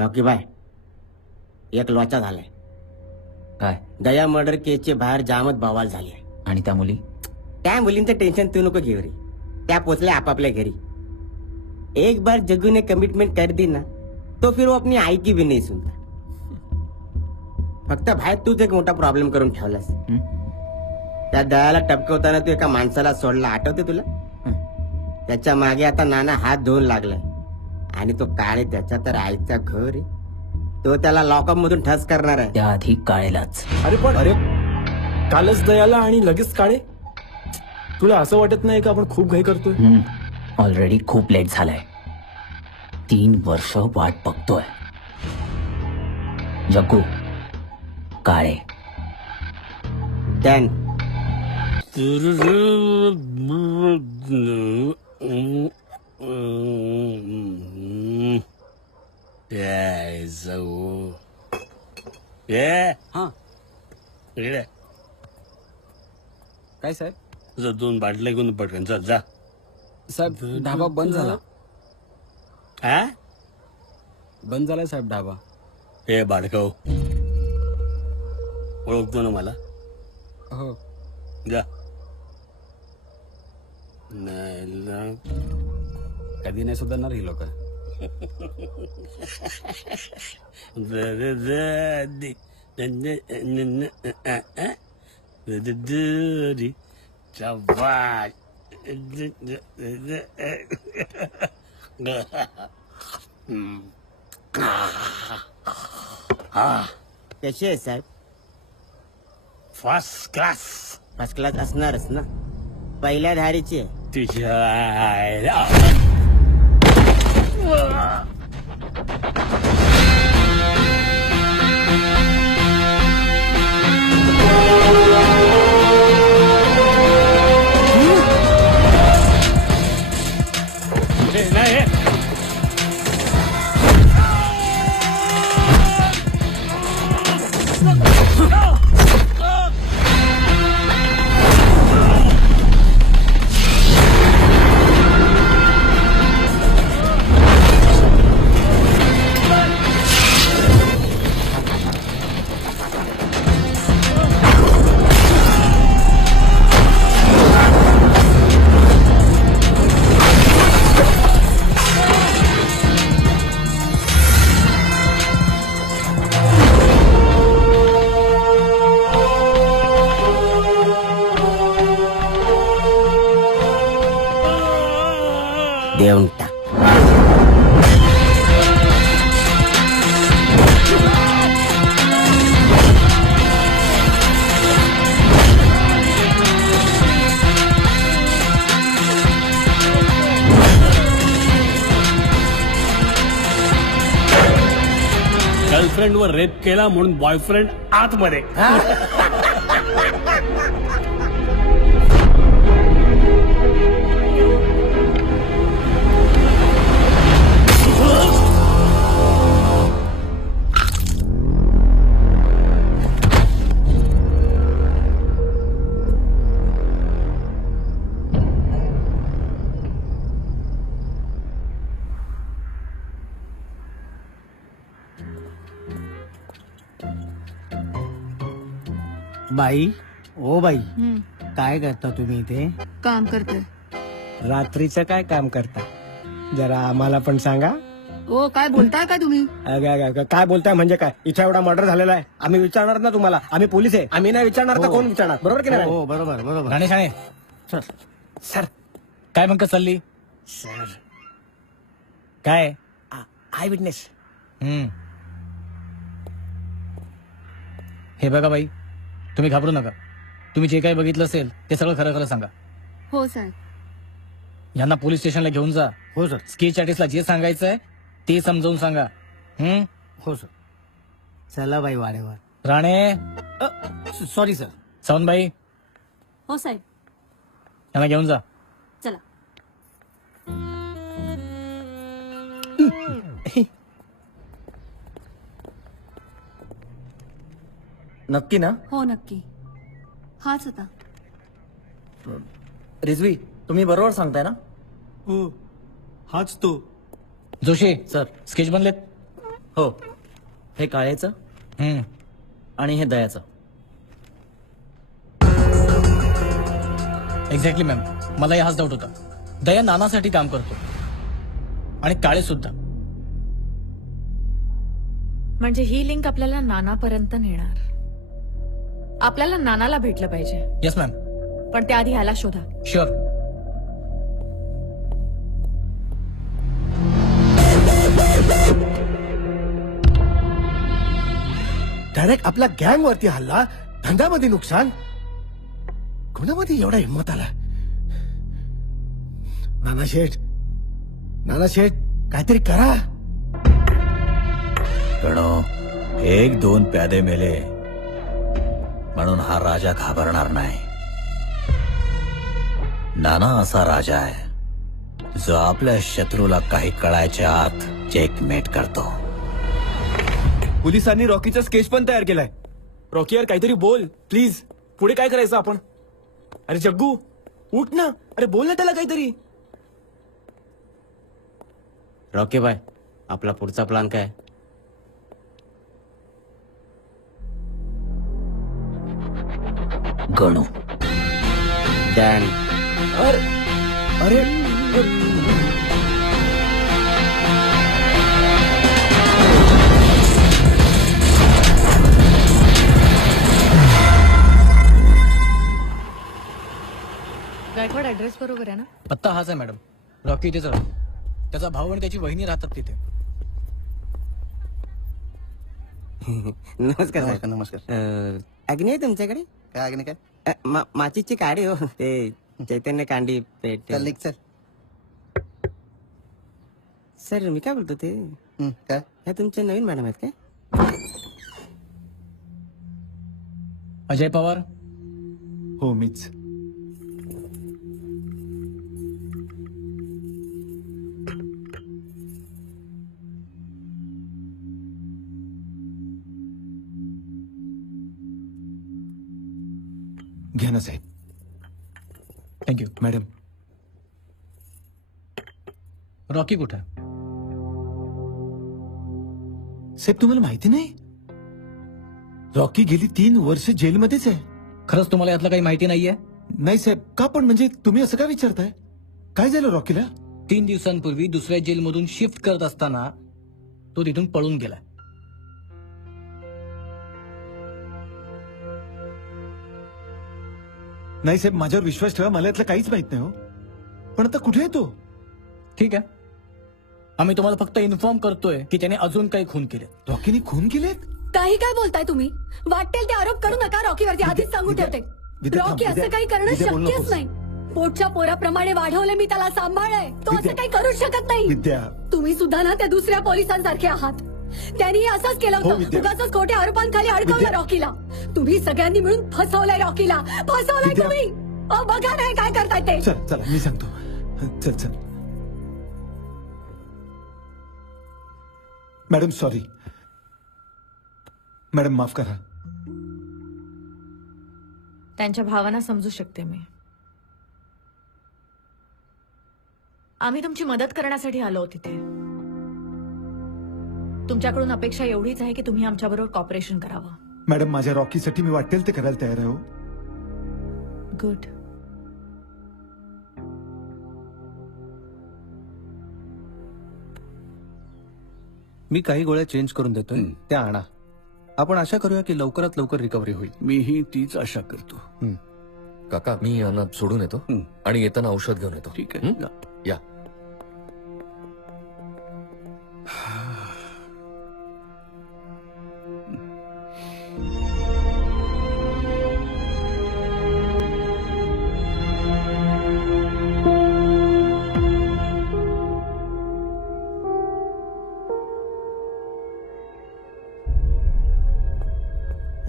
Rocky bye, एक लोचा झालाय. काय? दया मर्डर केसचे बाहेर जामच बवाल झाली आहे. आणि त्या मुली? त्या मुलींचं टेन्शन तू नको घेऊ रे. त्या पोचल्या आपापल्या घरी. एक बार जग्गू ने कमिटमेंट कर दी ना, तो फिर वो अपनी आई की भी नहीं सुनता. फक्त बाहेर तूच एक मोठा प्रॉब्लेम करून ठेवलास. त्या दयाला टपकवताना तू एका माणसाला सोडला, आठवते तुला? त्याच्या मागे आता नाना हात धुवून लागलाय. आणि तो काळे त्याच्या तर आईचा घर आहे. तो त्याला लॉकअप मधून ठस करणार आहे. त्याआधी काळेलाच. अरे कालच दयाला आणि लगेच काळे. तुला असं वाटत नाही का आपण खूप घाई करतोय? ऑलरेडी खूप लेट झालाय. 3 वर्ष वाट बघतोय. जग्गू, काळे. डन. काय साहेब? तुझा 2 बाटल्या घेऊन पटकन जा. साहेब ढाबा बंद झाला. हा? बंद झालाय साहेब ढाबा. हे बाडकव, ओळखतो ना मला? हो. जा. नाही कधी नाही सुधारणार ही लोक. कशी आहे साहेब? First class. फर्स्ट क्लास असणारच ना, पहिल्या धारीची आहे. तुझ्या आईला. नाही देऊन टाक. गर्लफ्रेंड वर रेप केला म्हणून बॉयफ्रेंड आतमध्ये. बाई, ओ बाई, काय करता तुम्ही इथे? काम करते. रात्रीचं काय काम करता? जरा आम्हाला पण सांगा. ओ काय बोलताय का तुम्ही? काय बोलताय म्हणजे काय? इथे एवढा मर्डर झालेला आहे, आम्ही विचारणार ना तुम्हाला. आम्ही पोलीस आहे, आम्ही नाही विचारणार तर कोण विचारणार? बरोबर की नाही? हो बरोबर बरोबर. राणे शाणे, सर. काय म्हणत चालली? सर, काय? I witness. हे बघा बाई, तुम्ही घाबरू नका. तुम्ही जे काही बघितलं असेल ते सगळं खरं खरं सांगा. हो साहेब. यांना पोलीस स्टेशनला घेऊन जा. हो सर. स्केच आर्टिस्टला जे सांगायचंय ते समजावून सांगा. हो सर. चला बाई वाडेवर. Rane, sorry sir. सावंतबाई, हो साहेब. यांना घेऊन जा. चला. नक्की ना? हो नक्की, हाच होता. रिजवी, तुम्ही बरोबर सांगताय ना? हो, हाच तो. जोशी सर. स्केच बनलेत? हो, हे काळेचं आणि हे दयाचं. एक्झॅक्टली मॅम, मलाही हाच डाऊट होता. दया नानासाठी काम करतो आणि काळे सुद्धा. म्हणजे ही लिंक आपल्याला नानापर्यंत नेणार. आपल्याला नानाला भेटलं पाहिजे, येस मॅम. पण त्याआधी ह्याला शोधा. शुअर. डायरेक्ट आपल्या गँग वरती हल्ला, धंद्यामध्ये नुकसान. कोणामध्ये एवढा हिंमत आला? नाना शेठ, काहीतरी करा. गणो, 1-2 प्यादे मेले म्हणून हा राजा घाबरणार नाही. नाना असा राजा आहे जो आपल्या शत्रूला काही कळायच्या आत चेकमेट करतो. पोलिसांनी रॉकीचा स्केच पण तयार केलाय. रॉकी यार काहीतरी बोल प्लीज. पुढे काय करायचं आपण? अरे जग्गू उठ ना, अरे बोल ना त्याला काहीतरी. रॉकी बाय, आपला पुढचा प्लान काय? गणू. डॅन. अरे गायकवाड ऍड्रेस बरोबर आहे ना? पत्ता हाच आहे मॅडम. रॉकी इथेच राहतो. त्याचा भाऊ आणि त्याची वहिनी राहतात तिथे. नमस्कार साहेब. नमस्कार. अग्नी आहे तुमच्याकडे? काय काय माचीची काडी हो, ते चैतन्य कांडी पेट. चल. सर मी काय बोलतो ते, काय ह्या तुमच्या नवीन मॅडम आहेत काय? अजय पवार. हो मीच. घ्या ना साहेब. थँक्यू. मॅडम, रॉकी कुठे? साहेब तुम्हाला माहिती नाही, रॉकी गेली 3 वर्ष जेलमध्येच आहे. खरंच तुम्हाला यातलं काही माहिती नाहीये? नाही साहेब. का पण? म्हणजे तुम्ही असं का विचारताय? काय झालं रॉकीला? 3 दिवसांपूर्वी दुसऱ्या जेलमधून शिफ्ट करत असताना तो तिथून पळून गेला. नाही साहेब, माझ्यावर विश्वास ठेवा, मला यातलं काहीच माहित नाही हो. पण आता कुठे आहे तो? ठीक आहे, आम्ही तुम्हाला फक्त इन्फॉर्म करतोय की त्याने अजून काही खून केले. रॉकीने खून केलेत? काही काय बोलताय तुम्ही? वाटेल ते आरोप करू नका रॉकीवरती, आधीच सांगून ठेवते. विद्या, रॉकी विद्या, असं काही करणं विद्या, बोलू शक्यच नकोस. नाही. पोटच्या पोराप्रमाणे वाढवले मी त्याला, सांभाळलंय. तो असं विद्या. काही करूच शकत नाही. विद्या, तुम्ही सुद्धा ना त्या दुसऱ्या पोलिसांसारखे आहात. त्यांनी असंच केलं हो, होतं. विद्या. उगाचच खोट्या आरोपांखाली अडकवलं विद्या. रॉकीला. तुम्ही सगळ्यांनी मिळून फसवलंय रॉकीला, फसवलंय विद्या. तुम्ही. अहो, बघा नाही काय करताय ते. चला मी सांगतो. चल. Madam sorry. मॅडम माफ करा. त्यांच्या भावना समजू शकते मी. आम्ही तुमची मदत करण्यासाठी आलो तिथे. तुमच्याकडून अपेक्षा एवढीच आहे की तुम्ही आमच्याबरोबर कॉपरेशन करावं. मॅडम, माझ्या रॉकीसाठी मी वाटेल ते करायला तयार आहे हो. गुड. मी काही गोळ्या चेंज करून देतोय, त्या आणा. आपण आशा करूया की लवकरात लवकर रिकव्हरी होईल. मीही तीच आशा करतो. काका, मी यांना सोडून येतो आणि येताना औषध घेऊन येतो. ठीक आहे. या.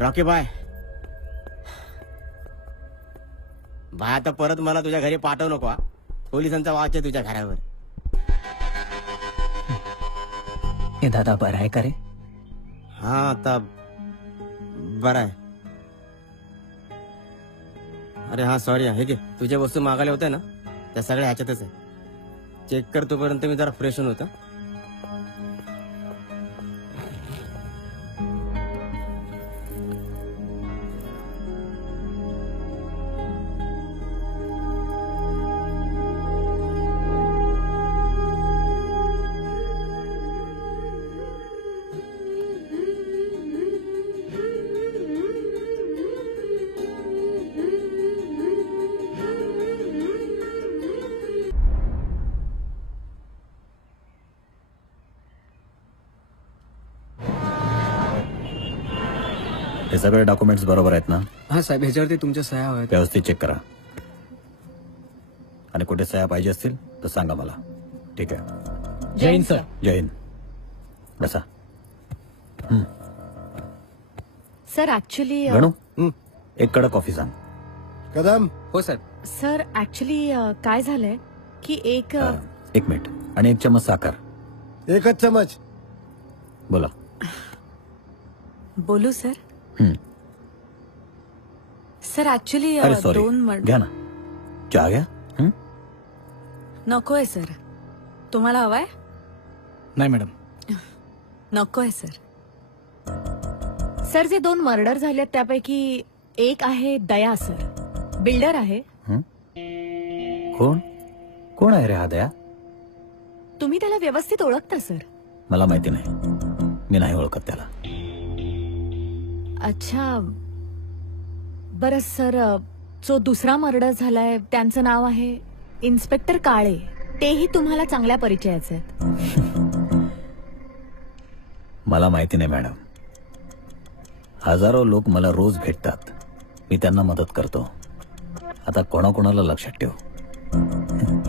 रॉकी बाय, आता परत मला तुझ्या घरी पाठवू नको हा. पोलिसांचा वाच आहे तुझ्या घरावर. हे दादा बरं आहे का रे? हा आता बरं आहे. अरे हा सॉरी, हे घे तुझ्या वस्तू मागायला होत्या ना, त्या सगळ्या ह्याच्यातच आहे. चेक कर तोपर्यंत मी जरा फ्रेश होऊन होतो. हे सगळे डॉक्युमेंट्स बरोबर आहेत ना? हा साहेब, ह्याच्यावरती तुमच्या सह्या हव्यात. व्यवस्थित चेक करा. आणि कुठे सह्या पाहिजे असतील तर सांगा मला. ठीक आहे. जय हिंद सर. जय हिंद. बसा. सर ऍक्च्युली गणू, एक कडक कॉफी सांग. कदम. हो साहेब. सर ऍक्च्युली काय झालंय की एक एक मिनिट. आणि 1 चमच साखर. 1च चमच. बोला. बोलू सर. सर ऍक्च्युली अरे सॉरी, 2 घ्या ना चहा घ्या. नकोय सर. तुम्हाला हवाय? नाही मॅडम. नकोय सर. सर जे 2 मर्डर झालेत त्यापैकी एक आहे दया सर, बिल्डर आहे. कोण कोण आहे रे हा दया? तुम्ही त्याला व्यवस्थित ओळखता सर? मला माहिती नाही, मी नाही ओळखत त्याला. अच्छा बरं सर, जो दुसरा मर्डर झालाय त्यांचं नाव आहे इन्स्पेक्टर काळे. तेही तुम्हाला चांगल्या परिचयाचे आहेत. मला माहिती नाही मॅडम. हजारो लोक मला रोज भेटतात, मी त्यांना मदत करतो. आता कोणाकोणाला लक्षात ठेव?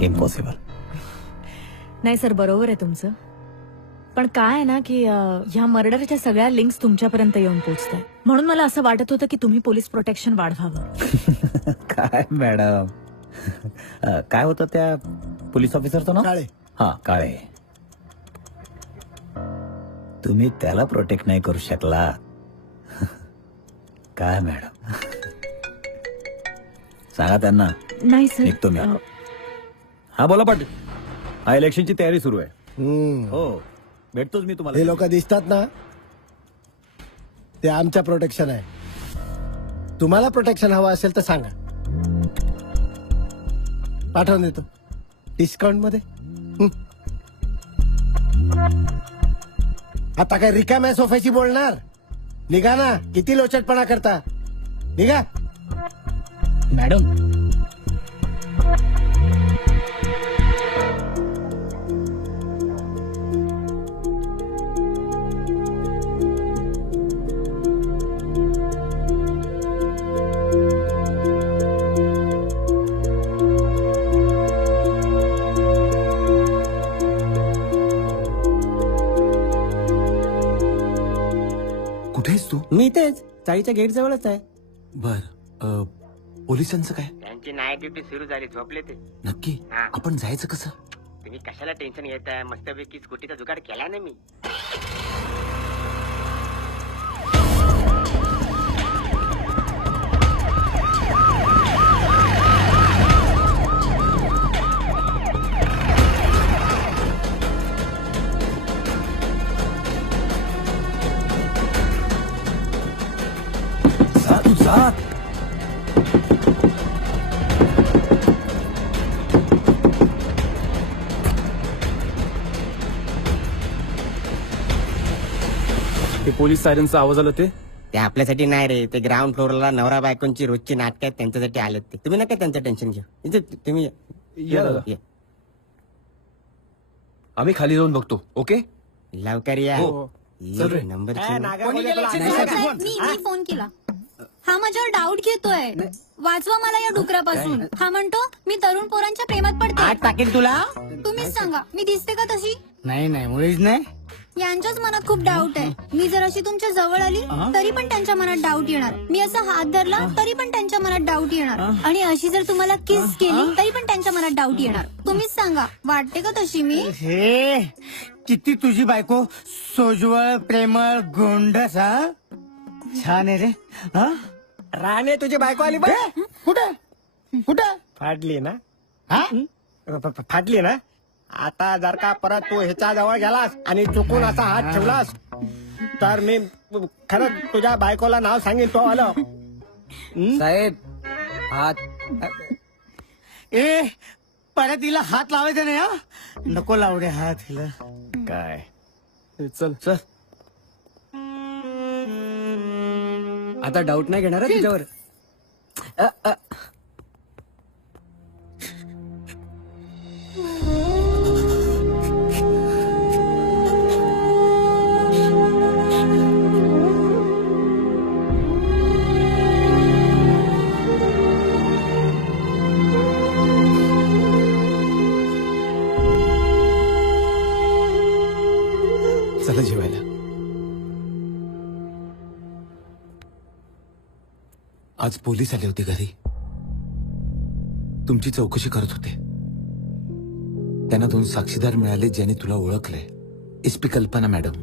इम्पॉसिबल. नाही सर, बरोबर आहे तुमचं. पण काय आहे ना की ह्या मर्डरच्या सगळ्या लिंक्स तुमच्यापर्यंत येऊन पोहोचतात. म्हणून मला असं वाटत होतं की तुम्ही पोलीस प्रोटेक्शन वाढवावं. काय मॅडम, काय होतं त्या पोलीस ऑफिसरचं नाव? काळे. हा, काळे. तुम्ही त्याला प्रोटेक्ट नाही करू शकला. काय मॅडम, सांगा त्यांना. नाही सर. निघतो मी. हा बोला पाटील. हा, इलेक्शनची तयारी सुरू आहे. हो, भेटतोच मी तुम्हाला. हे लोक दिसतात ना, ते आमच्या प्रोटेक्शन आहे. तुम्हाला प्रोटेक्शन हवं असेल तर सांगा, पाठवून देतो डिस्काउंट मध्ये. आता काय रिकाम्या सोफ्याची बोलणार? निघा ना, किती लोचटपणा करता. निघा. मॅडम, कुठेस तू? मी तेच चाळीच्या गेट जवळच आहे. बर, पोलिसांचं काय? त्यांची नाईट ड्युटी सुरू झाली, झोपले ते. नक्की? हा. आपण जायचं कसं? तुम्ही कशाला टेन्शन घेताय? मस्तपैकी स्कूटीचा जुगाड केला ना मी. ते पोलीस सायरनचा आवाज आला ते. ते आपल्यासाठी नाही रे, ते ग्राउंड फ्लोअरला नवरा बायकोंची रोजची नाटक आहेत, त्यांच्यासाठी आलेत ते. तुम्ही नका त्यांचं टेन्शन घेऊ. इथे तुम्ही या दादा. या. आम्ही खाली जाऊन बघतो. ओके. लवकर या. चल रे. नंबर मी फोन केला. हा माझ्यावर डाऊट घेतोय. वाचवा मला या डुकरापासून. हा म्हणतो मी तरुण पोरांच्या प्रेमात पडते. टाकेल तुला. तुम्हीच सांगा, मी दिसते का तशी? नाही नाही, मुळीच नाही. यांच्याच मनात खूप डाऊट आहे. मी जर अशी तुमच्या जवळ आली तरी पण त्यांच्या मनात डाऊट येणार. मी असा हात धरला तरी पण त्यांच्या मनात डाऊट येणार. आणि अशी जर तुम्हाला किस केली तरी पण त्यांच्या मनात डाऊट येणार. तुम्हीच सांगा, वाटते का तशी मी? हे किती तुझी बायको सोजवळ, प्रेमळ, गोंडस. हा, छान आहे रे. हा, राणे तुझी बायको आली बघ. कुठं कुठं फाटली ना? हा, फाटली ना? आता जर का परत तू ह्याच्या जवळ गेलास आणि चुकून असा हात ठेवलास तर मी खरंच तुझ्या बायकोला नाव सांगेन. तो आलो. साहेब, हात. ए, परत तिला हात लावायचा नाही. हा, नको लावडे हात तिला. काय चल चल. आता डाऊट नाही घेणार आहे तिच्यावर. आज पोलीस आले होते घरी. तुमची चौकशी करत होते. त्यांना 2 साक्षीदार मिळाले ज्यांनी तुला ओळखलंय. एसपी कल्पना मॅडम.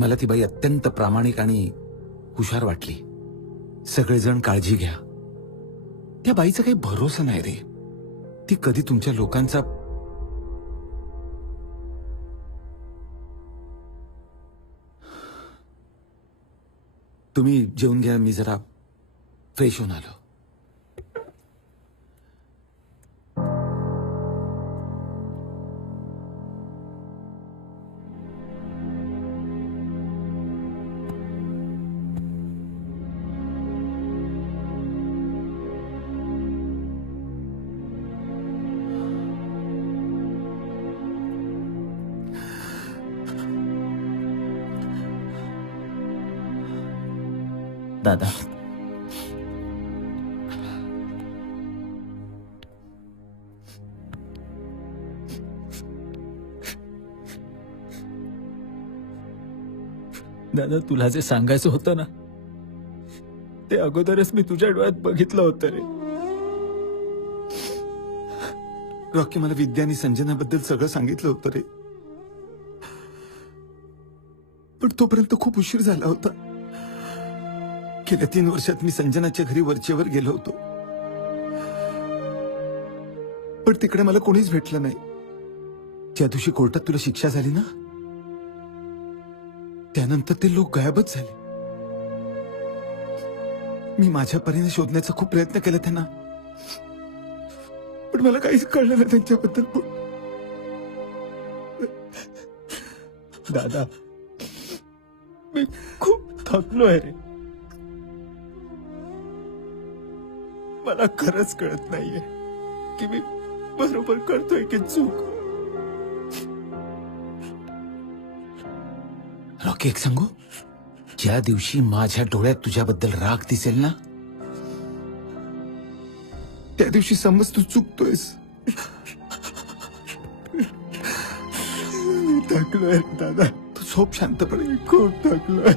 मला ती बाई अत्यंत प्रामाणिक आणि हुशार वाटली. सगळेजण काळजी घ्या. त्या बाईचा काही भरोसा नाही रे. ती कधी तुमच्या लोकांचा तुम्ही जेवून घ्या. मी जरा फ्रेश होऊन आलो. दादा, दादा, तुला जे सांगायचं होतं ना ते अगोदरच मी तुझ्या डोळ्यात बघितलं होतं रे. रॉकी, मला विद्या आणि संजनाबद्दल सगळं सांगितलं होतं रे. पण तोपर्यंत खूप उशीर झाला होता. गेल्या 3 वर्षात मी संजनाच्या घरी वरचेवर गेलो होतो. पण तिकडे मला कोणीच भेटलं नाही. ज्या दिवशी कोर्टात तुला शिक्षा झाली ना त्यानंतर ते लोक गायबच झाले. मी माझ्या परीने शोधण्याचा खूप प्रयत्न केला त्यांना, पण मला काहीच कळलं नाही त्यांच्याबद्दल. दादा, मी खूप थकलोय रे. मला खरंच कळत नाहीये की मी बरोबर करतोय की चूक. रॉकी, एक सांगू? ज्या दिवशी माझ्या डोळ्यात तुझ्याबद्दल राग दिसेल ना त्या दिवशी समज तू चुकतोयस. थकलोय दादा. तू झोप शांतपणे. खूप थकलोय.